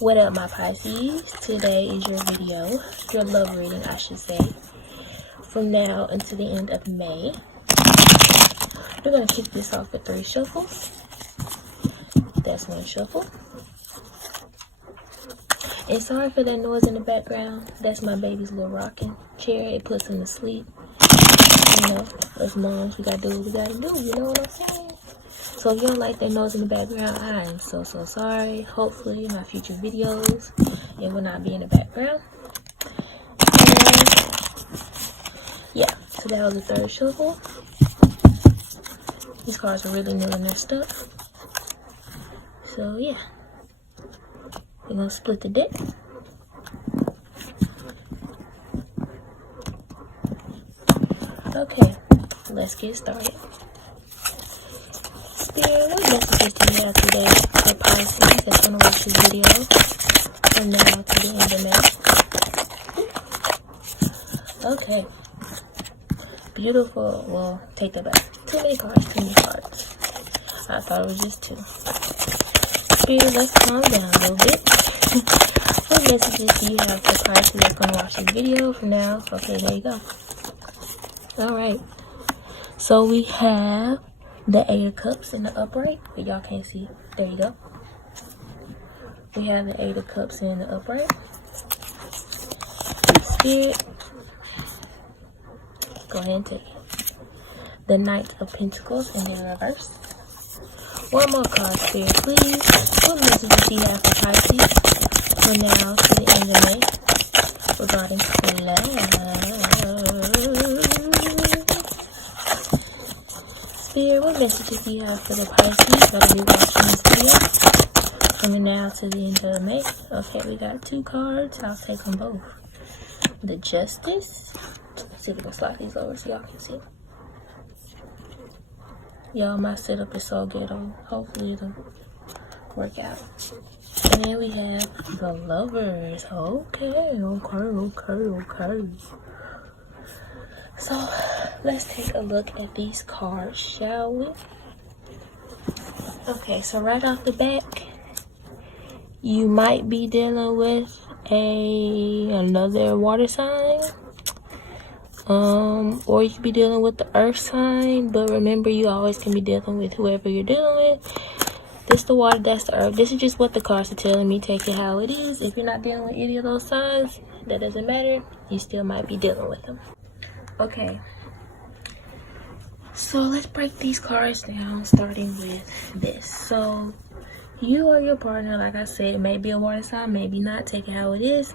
What up, my Pisces? Today is your video, your love reading, I should say, from now until the end of May. We're going to kick this off with 3 shuffles. That's 1 shuffle. And sorry for that noise in the background. That's my baby's little rocking chair. It puts him to sleep. You know, us moms, we got to do what we got to do. You know what I'm saying? So if you don't like that noise in the background, I am so sorry. Hopefully in my future videos, it will not be in the background. And yeah, so that was the 3rd shuffle. These cards are really new and they're stuck. So yeah, we're gonna split the deck. Okay, let's get started. Spirit, what messages do you have today for Pisces that's gonna watch this video from now to the end of May? Okay, beautiful. Well, take that back. Too many cards. I thought it was just 2. Spirit, let's calm down a little bit. What messages do you have for Pisces that's gonna watch this video from now? Okay, there you go. Alright. So we have the 8 of Cups in the upright, but y'all can't see. There you go. We have the 8 of Cups in the upright. Spirit, go ahead and take it. The Knight of Pentacles in the reverse. One more card, Spirit, please. What message do you have for Pisces from now to the end of May regarding love? Spirit, what messages do you have for the Pisces that will be watching this video from now to the end of May? Okay, we got 2 cards. I'll take them both. The Justice. Let's see if we can slide these over so y'all can see. Y'all, my setup is so good. Hopefully it'll work out. And then we have the Lovers. Okay. So, let's take a look at these cards, shall we? Okay, so right off the back, you might be dealing with another water sign. Or you could be dealing with the earth sign, but remember, you always can be dealing with whoever you're dealing with. This the water, that's the earth. This is just what the cards are telling me. Take it how it is. If you're not dealing with any of those signs, that doesn't matter. You still might be dealing with them. Okay, so let's break these cards down, starting with this. So you or your partner, like I said, may be a water sign, maybe not. Take it how it is.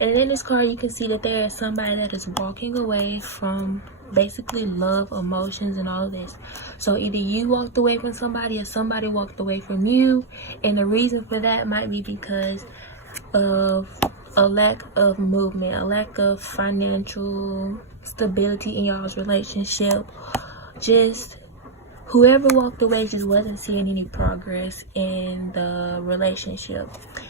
And in this card, you can see that there is somebody that is walking away from basically love, emotions, and all of this. So either you walked away from somebody or somebody walked away from you. And the reason for that might be because of a lack of movement, a lack of financial stability in y'all's relationship. Just whoever walked away just wasn't seeing any progress in the relationship,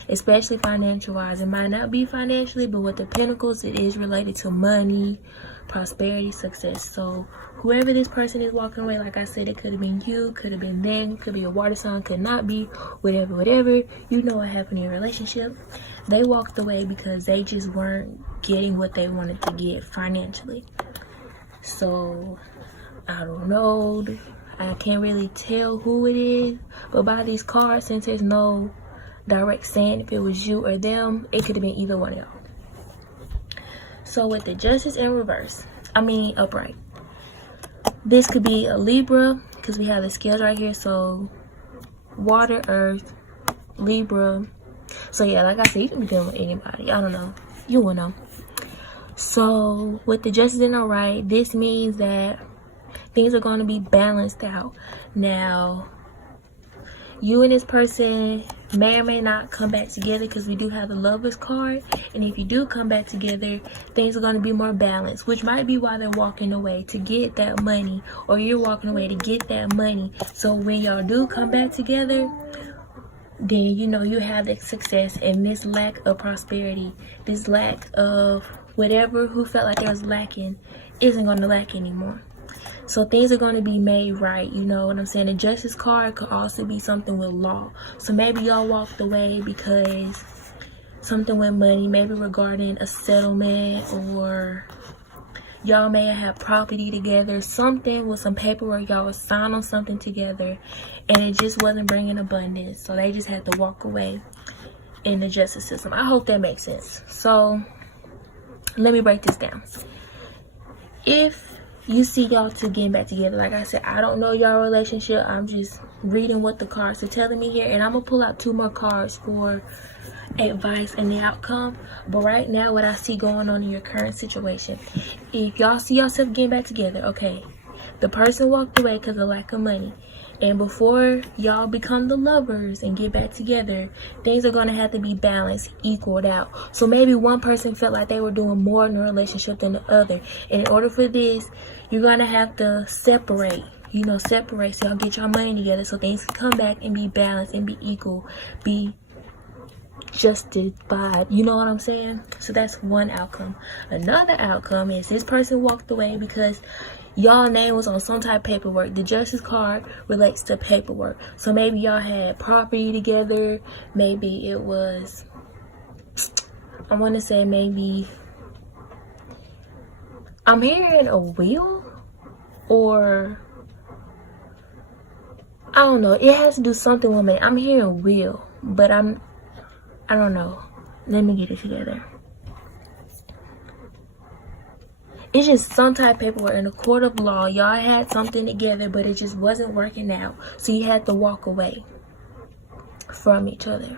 especially financial wise. It might not be financially, but with the Pentacles, it is related to money, prosperity, success. So whoever this person is walking away, like I said, it could have been you, could have been them, could be a water sign, could not be, whatever. You know what happened in your relationship. They walked away because they just weren't getting what they wanted to get financially. So I don't know, I can't really tell who it is, but by these cards, since there's no direct saying if it was you or them, it could have been either one of y'all. So with the Justice in reverse, upright, this could be a Libra, because we have the scales right here. So water, earth, Libra. So yeah, like I said, you can be dealing with anybody. I don't know, you will know. So with the Justice in the right, this means that things are going to be balanced out. Now, you and this person may or may not come back together, because we do have the Lovers card. And if you do come back together, things are going to be more balanced, which might be why they're walking away, to get that money, or you're walking away to get that money. So when y'all do come back together, then you know you have that success, and this lack of prosperity, this lack of whatever who felt like it was lacking, isn't going to lack anymore. So things are going to be made right, you know what I'm saying? The Justice card could also be something with law. So maybe y'all walked away because something with money, maybe regarding a settlement, or y'all may have property together, something with some paperwork. Y'all was signed on something together and it just wasn't bringing abundance, so they just had to walk away in the justice system. I hope that makes sense. So let me break this down. If you see y'all two getting back together, like I said, I don't know y'all relationship. I'm just reading what the cards are telling me here, and I'm gonna pull out 2 more cards for advice and the outcome. But right now, what I see going on in your current situation, if y'all see yourself getting back together, okay, the person walked away because of lack of money, and before y'all become the lovers and get back together, things are going to have to be balanced, equaled out. So maybe one person felt like they were doing more in the relationship than the other, and in order for this, you're going to have to separate, separate so y'all get your money together so things can come back and be balanced and be equal, be justified. You know what I'm saying? So that's one outcome. Another outcome is this person walked away because y'all name was on some type of paperwork. The justice card relates to paperwork. So maybe y'all had property together. Maybe it was, I want to say maybe, I'm hearing a will, or I don't know. It has to do something with me. I'm hearing will, but I don't know. Let me get it together. It's just some type of paperwork in the court of law. Y'all had something together, but it just wasn't working out. So you had to walk away from each other.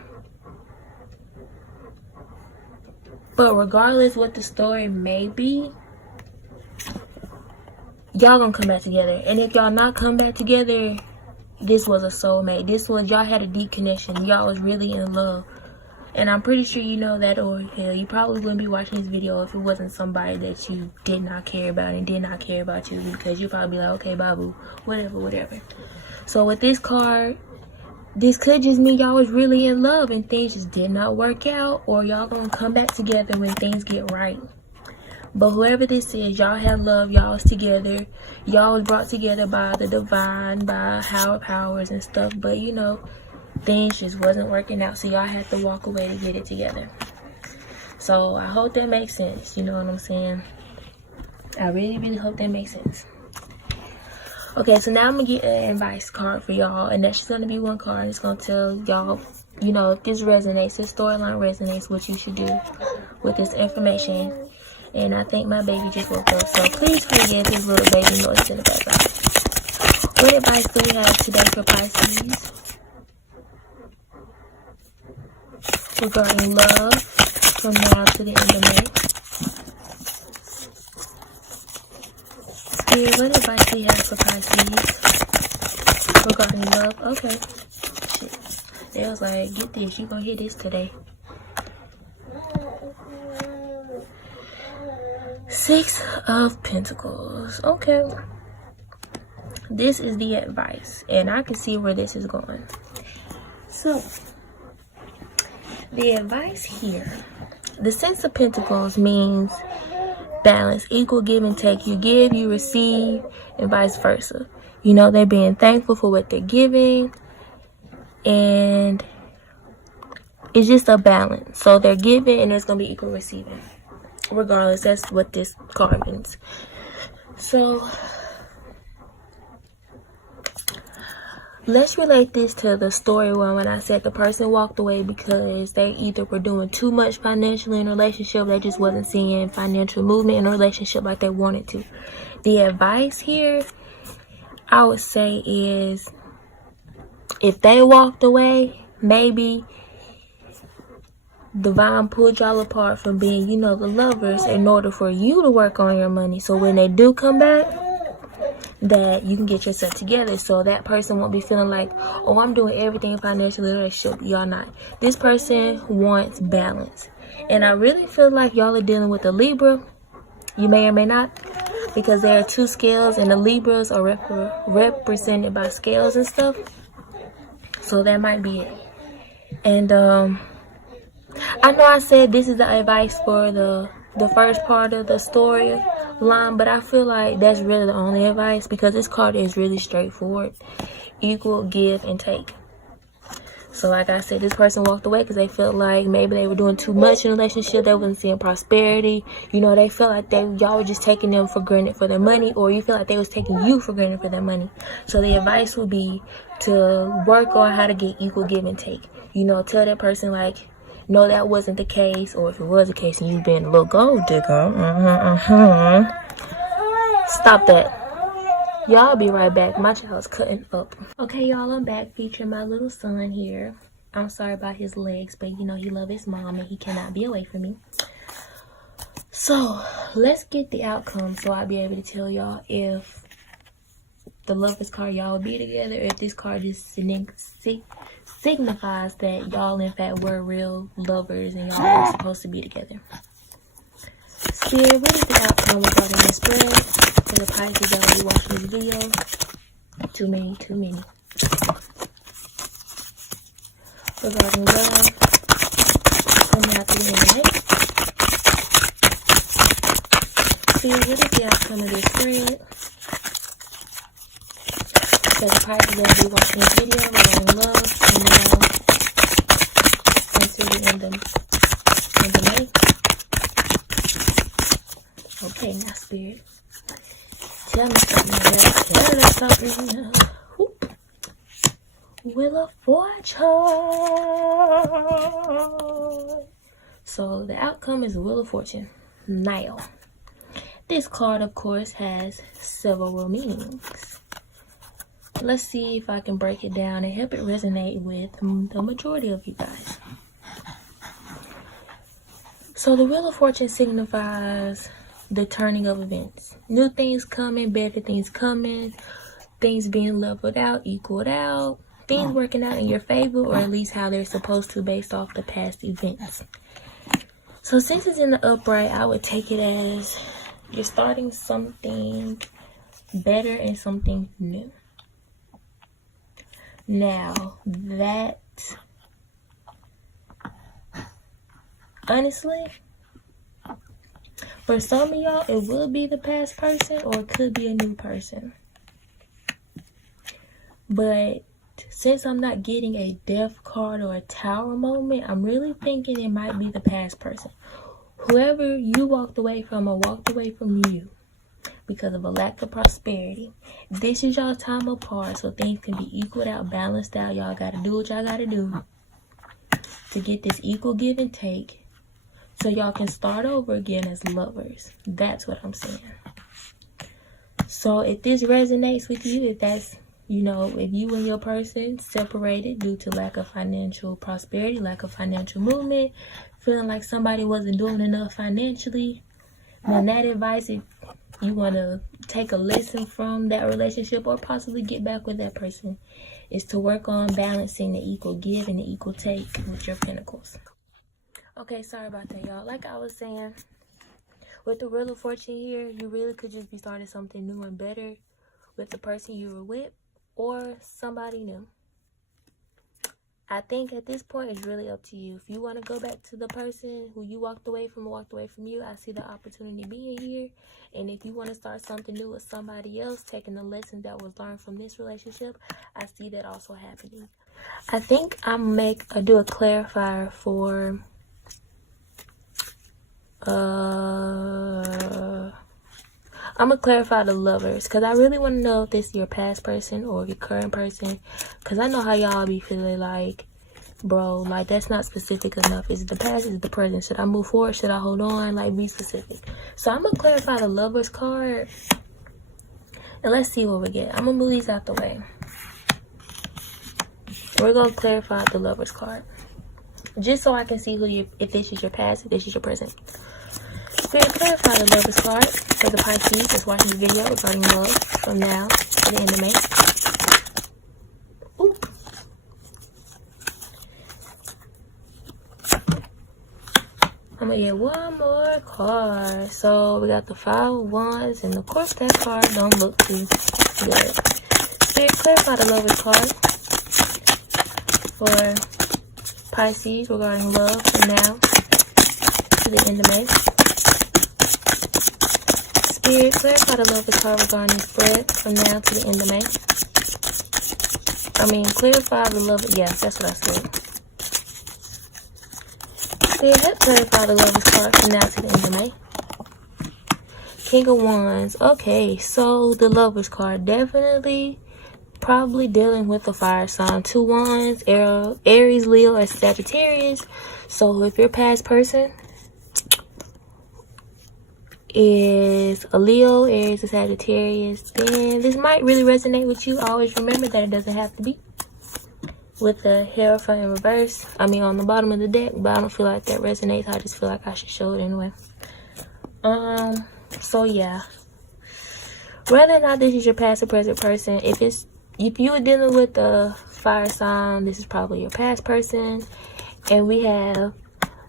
But regardless what the story may be, y'all gonna come back together. And if y'all not come back together, this was a soulmate. This was, y'all had a deep connection. Y'all was really in love. And I'm pretty sure you know that, or hell, you probably wouldn't be watching this video if it wasn't somebody that you did not care about and did not care about you, because you'd probably be like, okay, babu, whatever. So with this card, this could just mean y'all was really in love and things just did not work out, or y'all gonna come back together when things get right. But whoever this is, y'all had love, y'all was together, y'all was brought together by the divine, by higher powers and stuff, but things just wasn't working out, so y'all had to walk away to get it together. So I hope that makes sense. You know what I'm saying? I really hope that makes sense. Okay, so now I'm gonna get an advice card for y'all, and that's just gonna be one card. It's gonna tell y'all, if this resonates, this storyline resonates, what you should do with this information. And I think my baby just woke up, so please forgive his little baby noise in the background. What advice do we have today for Pisces regarding love from now to the end of May? Spirit, what advice do we have for Pisces regarding love? Okay. Shit. They was like, get this, you gonna hear this today. 6 of Pentacles. Okay. This is the advice, and I can see where this is going. So, the advice here, the 6 of Pentacles means balance, equal give and take. You give, you receive, and vice versa. They're being thankful for what they're giving, and it's just a balance. So they're giving, and there's going to be equal receiving. Regardless, that's what this card means. So let's relate this to the story when I said the person walked away because they either were doing too much financially in a relationship, they just wasn't seeing financial movement in a relationship like they wanted to. The advice here, I would say, is if they walked away, maybe divine pulled y'all apart from being, the lovers, in order for you to work on your money. So when they do come back, that you can get yourself together, so that person won't be feeling like, oh, I'm doing everything financially in a relationship. Y'all not. This person wants balance. And I really feel like y'all are dealing with a Libra. You may or may not, because there are 2 scales, and the Libras are represented by scales and stuff. So that might be it. And I know I said this is the advice for the first part of the story line, but I feel like that's really the only advice, because this card is really straightforward. Equal give and take. So like I said, this person walked away because they felt like maybe they were doing too much in a relationship. They wasn't seeing prosperity. You know, they felt like y'all were just taking them for granted for their money, or you feel like they was taking you for granted for their money. So the advice would be to work on how to get equal give and take. You know, tell that person like, no, that wasn't the case, or if it was the case and you've been a little gold digger, stop that. Y'all be right back. My child's cutting up. Okay, y'all, I'm back featuring my little son here. I'm sorry about his legs, but you know he loves his mom and he cannot be away from me. So let's get the outcome so I'll be able to tell y'all if the lovers card y'all will be together, or if this card just signifies that y'all in fact were real lovers and y'all were supposed to be together. Spirit, what is the outcome regarding the spread? For the Pisces that will be watching this video. Too many. Regarding love, from now to the end of the night. Spirit, what is the outcome of this spread? For the Pisces that will be watching this video regarding love, from now until the end of the night. Okay, now Spirit. Tell me something else. Tell me something else. Wheel of Fortune. So the outcome is Wheel of Fortune. Now, this card, of course, has several meanings. Let's see if I can break it down and help it resonate with the majority of you guys. So the Wheel of Fortune signifies the turning of events. New things coming, better things coming, things being leveled out, equaled out, things working out in your favor, or at least how they're supposed to based off the past events. So since it's in the upright, I would take it as you're starting something better and something new. Now, that, honestly, for some of y'all, it will be the past person, or it could be a new person. But since I'm not getting a death card or a tower moment, I'm really thinking it might be the past person. Whoever you walked away from or walked away from you because of a lack of prosperity, this is y'all time apart so things can be equaled out, balanced out. Y'all got to do what y'all got to do to get this equal give and take, so y'all can start over again as lovers. That's what I'm saying. So if this resonates with you, if that's, you know, if you and your person separated due to lack of financial prosperity, lack of financial movement, feeling like somebody wasn't doing enough financially, then that advice, if you want to take a lesson from that relationship or possibly get back with that person, is to work on balancing the equal give and the equal take with your pentacles. Okay, sorry about that, y'all. Like I was saying, with the Wheel of Fortune here, you really could just be starting something new and better with the person you were with or somebody new. I think at this point, it's really up to you. If you want to go back to the person who you walked away from or walked away from you, I see the opportunity being here. And if you want to start something new with somebody else, taking the lesson that was learned from this relationship, I see that also happening. I think I'll do a clarifier for I'm gonna clarify the lovers, because I really want to know if this is your past person or your current person, because I know how y'all be feeling like, bro, like that's not specific enough. Is it the past? Is it the present? Should I move forward? Should I hold on? Like, be specific. So I'm gonna clarify the lovers card, and let's see what we get. I'm gonna move these out the way. We're gonna clarify the lovers card, just so I can see if this is your past, if this is your present. Spirit, clarify the lovers card for the Pisces that's watching the video regarding love from now to the end of May. Ooh. I'm gonna get one more card. So we got the 5 of Wands, and of course that card don't look too good. Spirit, clarify the lovers card for Pisces regarding love from now to the end of May. Spirit, clarify the lovers card regarding spread from now to the end of May. clarify the love. Yeah, that's what I said. There, help clarify the Lovers card from now to the end of May. King of Wands. Okay, so the Lovers card, definitely probably dealing with a fire sign. 2 Wands, Aries, Leo, or Sagittarius. So if your past person is a Leo, Aries, or Sagittarius, then this might really resonate with you. Always remember that it doesn't have to be. With the Hierophant in reverse, on the bottom of the deck, but I don't feel like that resonates. I just feel like I should show it anyway. So yeah, whether or not this is your past or present person, if you were dealing with a fire sign, this is probably your past person. And we have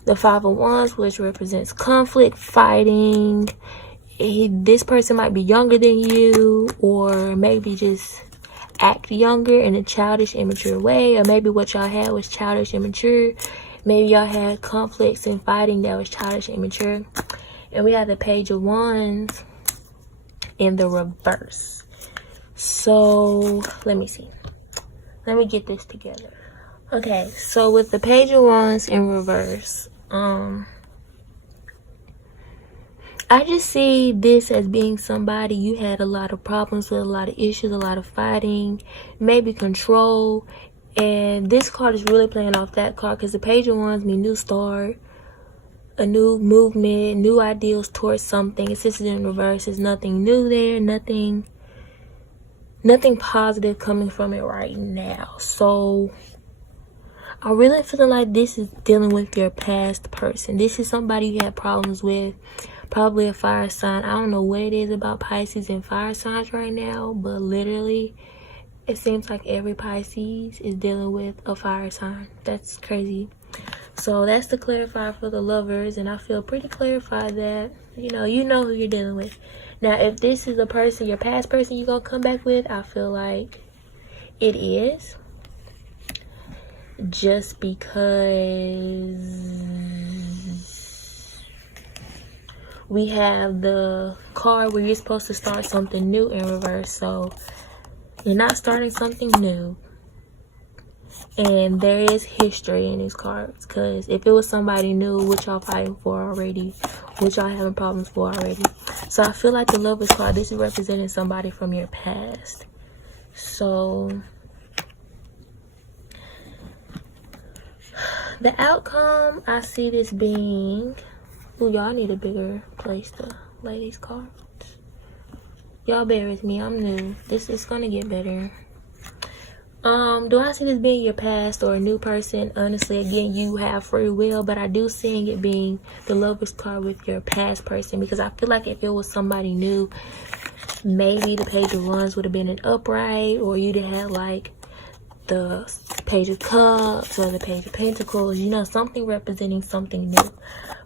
the 5 of Wands, which represents conflict, fighting. This person might be younger than you, or maybe just act younger in a childish, immature way, or maybe what y'all had was childish, immature. Maybe y'all had conflicts and fighting that was childish, immature. And we have the Page of Wands in the reverse. So let me see. Let me get this together. Okay, so with the Page of Wands in reverse, I just see this as being somebody you had a lot of problems with, a lot of issues, a lot of fighting, maybe control. And this card is really playing off that card, because the Page of Wands means new start, a new movement, new ideals towards something. It's just in reverse. There's nothing new there, nothing positive coming from it right now. So I'm really feeling like this is dealing with your past person. This is somebody you had problems with. Probably a fire sign. I don't know what it is about Pisces and fire signs right now, but literally it seems like every Pisces is dealing with a fire sign. That's crazy. So that's to clarify for the lovers, and I feel pretty clarified that you know who you're dealing with. Now, if this is the person, your past person, you're gonna come back with, I feel like it is, just because we have the card where you're supposed to start something new in reverse. So you're not starting something new, and there is history in these cards, because if it was somebody new, what y'all fighting for already, what y'all having problems for already. So I feel like the Lovers card, this is representing somebody from your past. So the outcome, I see this being, ooh, y'all need a bigger place to lay these cards. Y'all bear with me, I'm new. This is gonna get better. Do I see this being your past or a new person? Honestly, again, you have free will, but I do see it being the Lovers card with your past person, because I feel like if it was somebody new, maybe the Page of Wands would have been an upright, or you'd have had like the Page of Cups or the Page of Pentacles, something representing something new.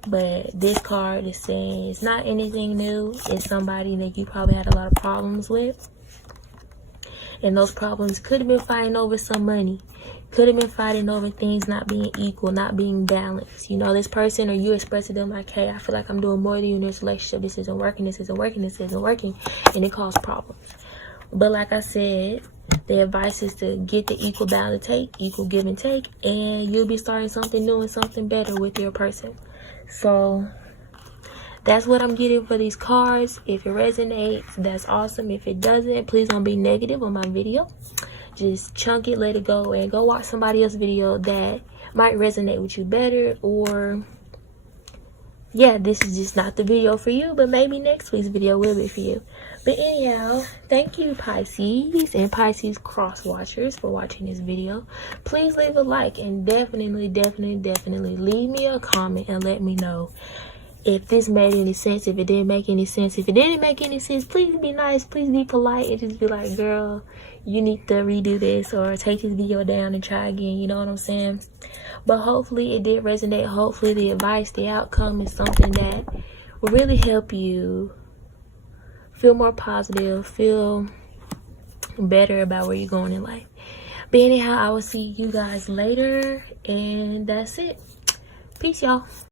But this card is saying it's not anything new. It's somebody that you probably had a lot of problems with, and those problems could have been fighting over some money, could have been fighting over things not being equal, not being balanced. This person, or you expressing them like, hey, I feel like I'm doing more than you in this relationship, this isn't working, this isn't working, this isn't working, and it caused problems. But like I said, the advice is to get the equal balance take, equal give and take, and you'll be starting something new and something better with your person. So that's what I'm getting for these cards. If it resonates, that's awesome. If it doesn't, please don't be negative on my video. Just chunk it, let it go, and go watch somebody else's video that might resonate with you better. Or yeah, this is just not the video for you, but maybe next week's video will be for you. But anyhow, thank you Pisces and Pisces cross watchers for watching this video. Please leave a like, and definitely leave me a comment and let me know if this made any sense, if it didn't make any sense. If it didn't make any sense, please be nice, please be polite, and just be like, girl, you need to redo this, or take this video down and try again. You know what I'm saying? But hopefully it did resonate. Hopefully the advice, the outcome is something that will really help you feel more positive, feel better about where you're going in life. But anyhow, I will see you guys later, and that's it. Peace, y'all.